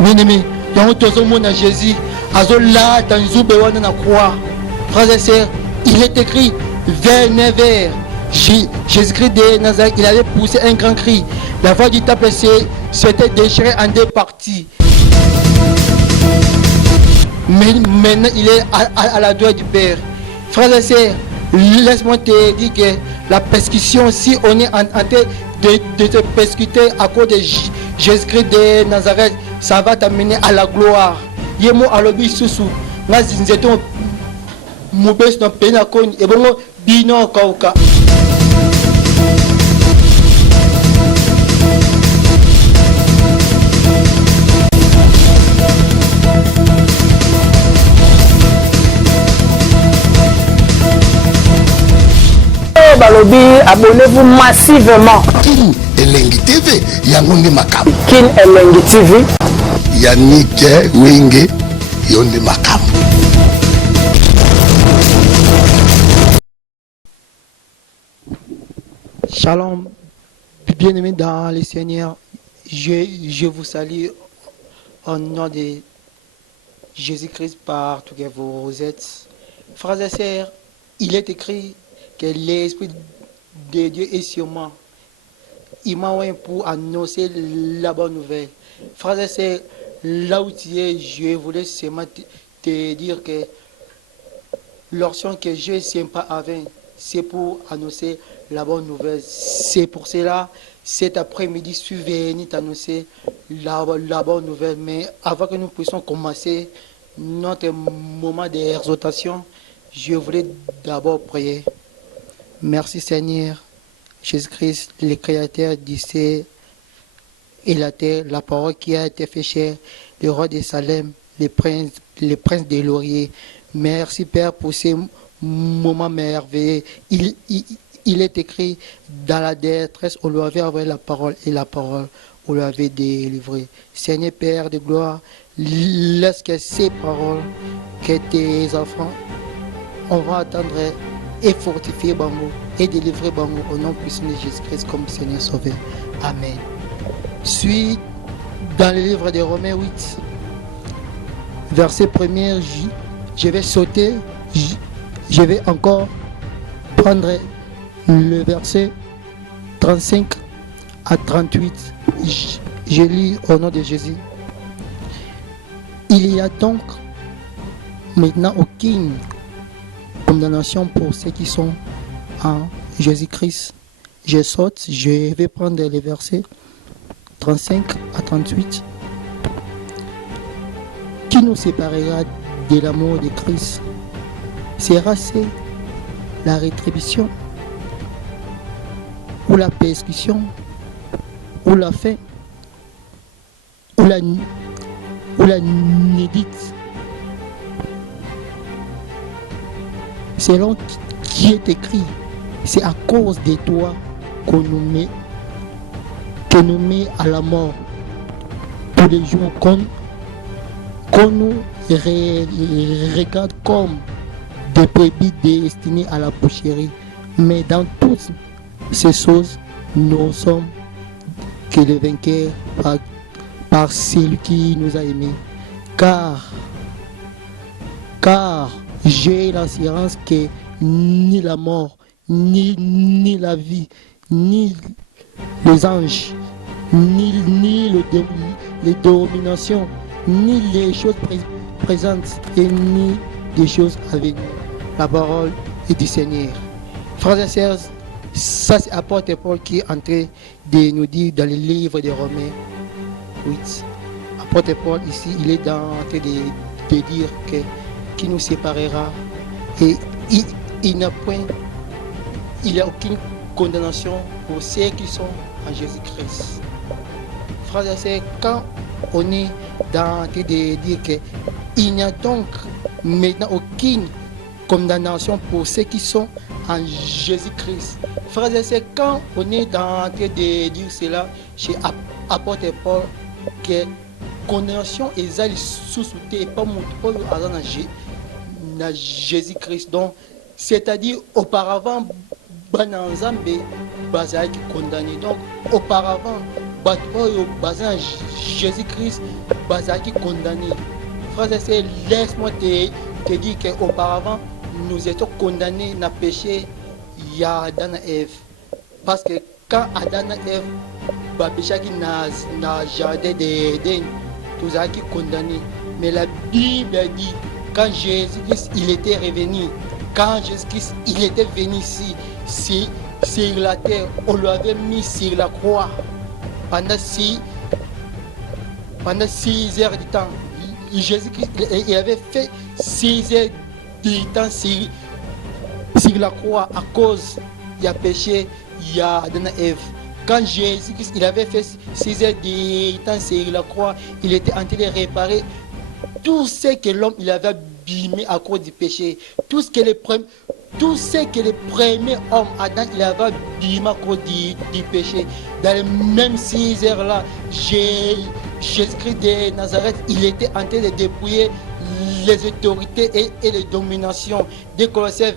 Bien-aimé, Jésus, Azola, Tanzoube, Wana croix. Frères et sœurs, il est écrit vers 9h. Jésus-Christ de Nazareth, il avait poussé un grand cri. La voix du temple s'était déchirée en deux parties. Mais maintenant, il est à la droite du Père. Frères et sœurs, laisse-moi te dire que la persécution, si on est en train de te persécuter à cause de Jésus-Christ de Nazareth, ça va t'amener à la gloire. Yemo alobi susu, nga zinzeto mubes na pena koni, ebongo bino kauka. Balobi, abonnez-vous massivement. Kin Elengi TV, Yangonde Makam. Kin Elengi TV. Yannick Wenge, Yonde Makam. Shalom, bien-aimés dans le Seigneur, je vous salue au nom de Jésus-Christ partout que vous êtes. Frères et sœurs, il est écrit que l'Esprit de Dieu est sur moi. Il m'a envoyé pour annoncer la bonne nouvelle. Frères et sœurs, là où tu es, je voulais seulement te dire que l'option que je ne sais pas avant, c'est pour annoncer la bonne nouvelle. C'est pour cela, cet après-midi, je suis venu t'annoncer la bonne nouvelle. Mais avant que nous puissions commencer notre moment d'exhortation, je voulais d'abord prier. Merci Seigneur, Jésus-Christ, le Créateur du ciel et la terre, la parole qui a été fait chair, le roi de Salem, le prince des lauriers. Merci Père pour ces moments merveilleux. Il est écrit dans la détresse, on lui avait envoyé la parole et la parole, on lui avait délivré. Seigneur Père de gloire, laisse que ces paroles, que tes enfants, on va attendre et fortifier Bango et délivrer Bango au nom puissant de Jésus-Christ comme Seigneur Sauveur. Amen. Suis dans le livre de Romains 8, verset 1er, je vais sauter, je vais encore prendre le verset 35 à 38. Je lis au nom de Jésus. Il y a donc maintenant aucune condamnation pour ceux qui sont en Jésus-Christ. Je saute, je vais prendre les versets 35 à 38. Qui nous séparera de l'amour de Christ? Sera-ce la rétribution, ou la persécution, ou la faim, ou la nédite? Selon qui est écrit, c'est à cause de toi qu'on nous met à la mort tous les jours, qu'on nous regarde comme des brebis destinées à la boucherie. Mais dans toutes ces choses, nous sommes que les vainqueurs par celui qui nous a aimés. Car j'ai l'assurance que ni la mort, ni la vie, ni les anges, ni les dominations, ni les choses présentes et ni des choses à venir. La parole est du Seigneur. Frères et sœurs, ça c'est apôtre Paul qui est en train de nous dire dans le livre de Romains 8. Apôtre Paul ici, il est en train de dire que qui nous séparera, et il n'y a aucune condamnation pour ceux qui sont en Jésus-Christ. Frères et sœurs, quand on est dans le train de dire qu'il n'y a donc maintenant aucune condamnation pour ceux qui sont en Jésus-Christ. Frères et sœurs, quand on est dans le train de dire cela chez apôtre Paul, que condamnation est sous-souté et pas mon na Jésus-Christ. Donc, c'est-à-dire auparavant Bananzambe Bazaki condamné. Donc auparavant Jésus-Christ, qui condamné. Frère et sœurs, laisse-moi te dire qu'auparavant, nous étions condamnés dans le péché, il y a Adam et Ève. Parce que quand Adam et Ève, le péché qui n'a jardin d'Éden, tous qui condamné. Mais la Bible dit, quand Jésus-Christ il était revenu, quand Jésus-Christ il était venu ici, sur la terre, on l'avait mis sur la croix pendant 6 heures de temps. Jésus-Christ il avait fait 6 heures de temps sur la croix à cause du péché, il y a Adam et Ève. Quand Jésus-Christ il avait fait 6 heures de temps sur la croix, il était en train de réparer tout ce que l'homme il avait abîmé à cause du péché, tout ce que les premiers hommes, Adam, il avait abîmé à cause du péché. Dans les mêmes 6 heures-là, Jésus-Christ de Nazareth, il était en train de dépouiller les autorités et les dominations. Dès Colossiens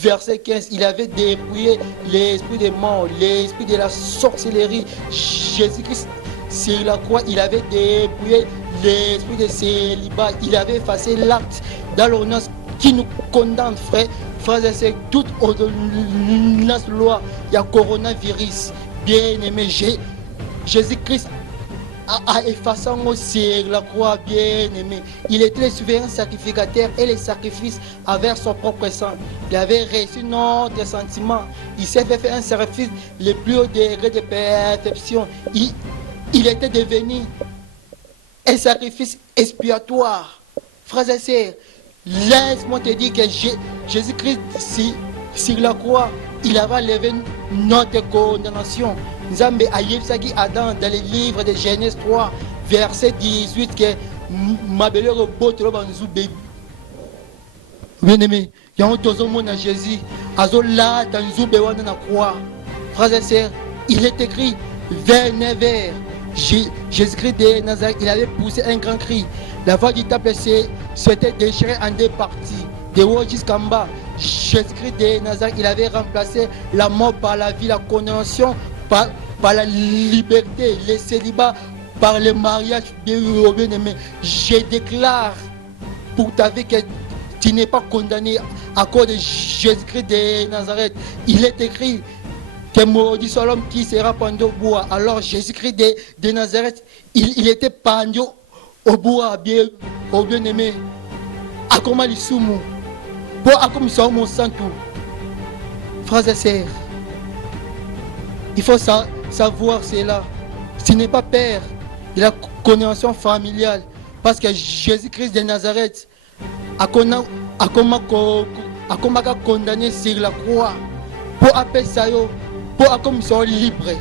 verset 15, il avait dépouillé l'esprit des morts, l'esprit de la sorcellerie. Jésus-Christ, sur la croix, il avait dépouillé l'esprit de célibat. Il avait effacé l'acte dans l'ordonnance qui nous condamne, frère et sœurs, toute ordonnance loi, il y a coronavirus. Bien aimé, Jésus-Christ a effacé aussi la croix, bien aimé. Il était le souverain sacrificateur et les sacrifices avec son propre sang. Il avait reçu notre sentiment. Il s'est fait un sacrifice le plus haut degré de perfection. Il était devenu un sacrifice expiatoire. Frères et sœurs, laisse-moi te dire que Jésus-Christ, sur la croix, il avait levé notre condamnation. Nzambe ayebisaki Adam dans le livre de Genèse 3, verset 18, que mabele robotolo banzube. Bien-aimé, il y a un tozomo na Jésus, azola tanzube wana na croix. Frères et sœurs, il est écrit vers 9h. Jésus-Christ de Nazareth, il avait poussé un grand cri. La voix du temple s'était déchirée en 2 parties, de haut jusqu'en bas. Jésus-Christ de Nazareth, il avait remplacé la mort par la vie, la condamnation par la liberté, le célibat par le mariage. Bien-aimé, je déclare pour ta vie que tu n'es pas condamné à cause de Jésus-Christ de Nazareth. Il est écrit que maudit soit l'homme qui sera pendu au bois. Alors Jésus-Christ de Nazareth, il était pendu au bois, bien-aimé. Akoma lisumu, pour akomisa mon santo. Frères et sœurs, il faut savoir cela. Ce n'est pas père de la condamnation familiale, parce que Jésus-Christ de Nazareth a condamné sur la croix pour appeler ça pour comme sont libres.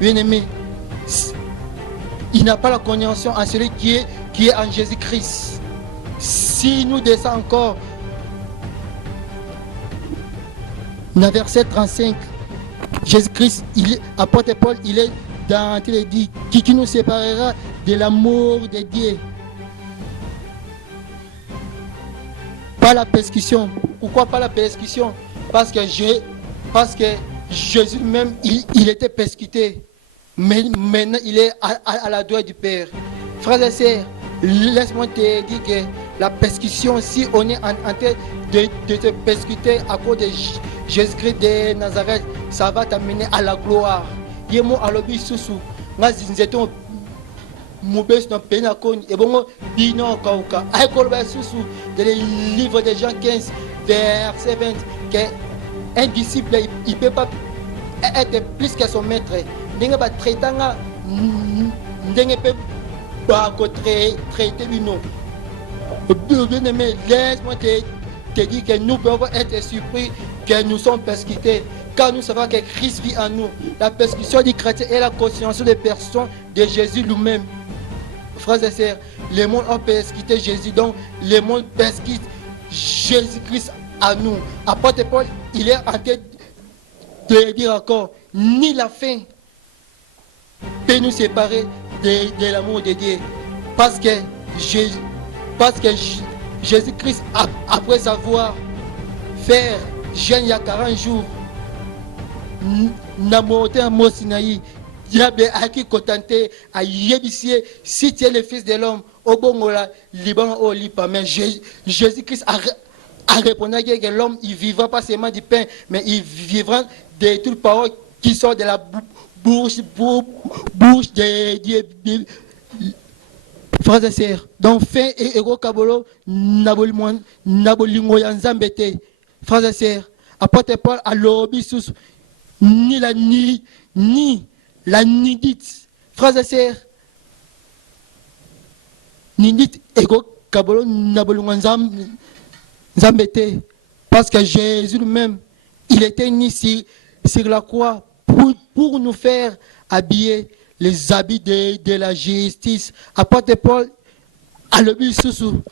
Bien-aimé, il n'a pas la condamnation en celui qui est en Jésus-Christ. Si nous descendons encore dans verset 35, Jésus-Christ, apôtre Paul, il est dans il dit qui nous séparera de l'amour de Dieu par la persécution. Pourquoi pas la persécution? Parce que Jésus même, il était persécuté. Mais maintenant, il est à la droite du Père. Frères et sœurs, laisse-moi te dire que la persécution, si on est en train de te persécuter à cause de Jésus-Christ de Nazareth, ça va t'amener à la gloire. Yemo alobi susu, ngazinzeto mobes no penakoni, et bon, bino kauka. Aïkolba susu, dans le livre de Jean 15, verset 20, qu'un disciple, il ne peut pas être plus que son maître. Ndenge ba traitanga, ndenge peut pas traiter bino. Bien-aimé, laisse-moi te dire que nous pouvons être surpris que nous sommes persécutés, car nous savons que Christ vit en nous. La persécution du chrétien est la conscience des personnes de Jésus lui-même. Frères et sœurs, le monde a persécuté Jésus, donc le monde persécute Jésus-Christ à nous. Apôtre Paul, il est en train de dire encore, ni la faim peut nous séparer de l'amour de Dieu. Parce que Jésus-Christ, après avoir fait jeûne il y a 40 jours, n'a monté en Mont Sinaï, diable a qui contenté à yébissier, si tu es le fils de l'homme, au bon Liban au Liban. Mais Jésus-Christ a répondu que l'homme, il vivra pas seulement du pain, mais il vivra de toutes les paroles qui sortent de la bouche de frères et sœurs. Donc, fin et ego kabolo, nabolingo yanzambete. Frères et sœurs, apôtre Paul a l'obi sous ni la nidite. Frères et sœurs, nidite ego kabolo, nabolingo yanzambete. Parce que Jésus lui-même, il était né sur la croix pour nous faire habiller les habits de la justice. Apôtre Paul, à l'objet sous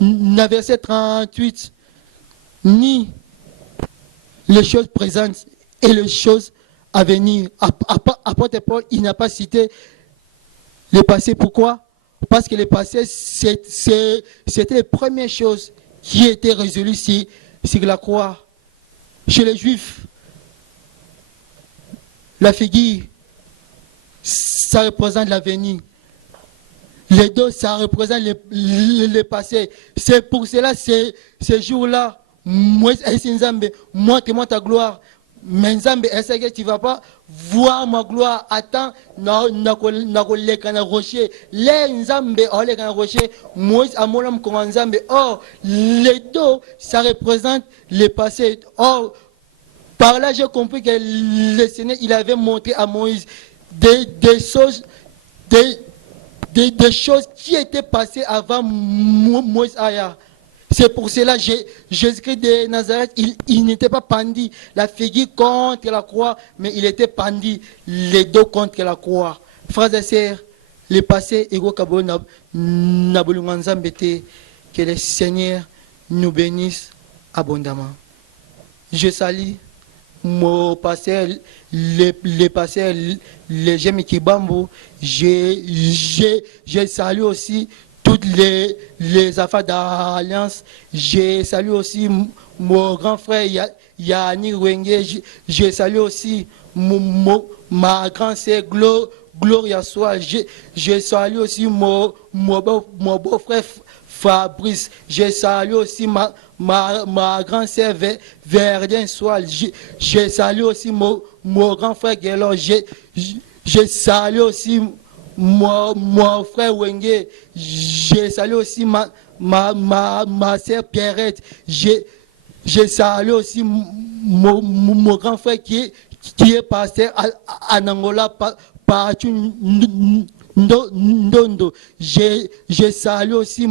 verset 38, ni les choses présentes et les choses à venir. Apôtre Paul, il n'a pas cité le passé. Pourquoi? Parce que le passé, c'était les premières choses qui étaient résolues sur la croix. Chez les Juifs, la figure, ça représente l'avenir. Les deux, ça représente le passé. C'est pour cela, ces jours-là, montre-moi ta gloire. Mais Nzambe, est-ce que tu ne vas pas voir ma gloire? Attends, rocher. Les Nzambe, rocher. Moïse, amolam, comme Nzambe. Or, les deux, ça représente le passé. Or, par là, j'ai compris que le Seigneur, il avait montré à Moïse des choses qui étaient passées avant Moïse Aya. C'est pour cela que Jésus-Christ de Nazareth, il n'était pas pendu la figure contre la croix, mais il était pendu les deux contre la croix. Frères et sœurs, le passé, que le Seigneur nous bénisse abondamment. Je salue mon pasteur, les pasteurs, les gens qui bambou. Je salue aussi toutes les affaires d'alliance. Je salue aussi mon grand frère Yanni Wenge. Je salue aussi ma grande sœur Gloria Soa. Je salue aussi mon beau-frère Fabrice. Je salue aussi ma grande sœur Verdun Soal. Je salue aussi mon grand frère Guélon. Je salue aussi mon frère Wenge. Je salue aussi ma sœur Pierrette. Je salue aussi mon grand frère qui est pasteur en Angola partout Ndondo. Je salue aussi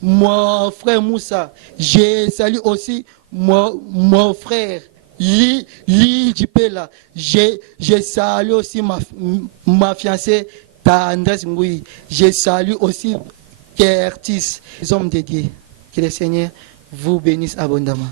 mon frère Moussa. Je salue aussi mon frère Li Djipela. Je salue aussi ma fiancée Tandres Ngoui. Je salue aussi Curtis, les hommes de Dieu. Que le Seigneur vous bénisse abondamment.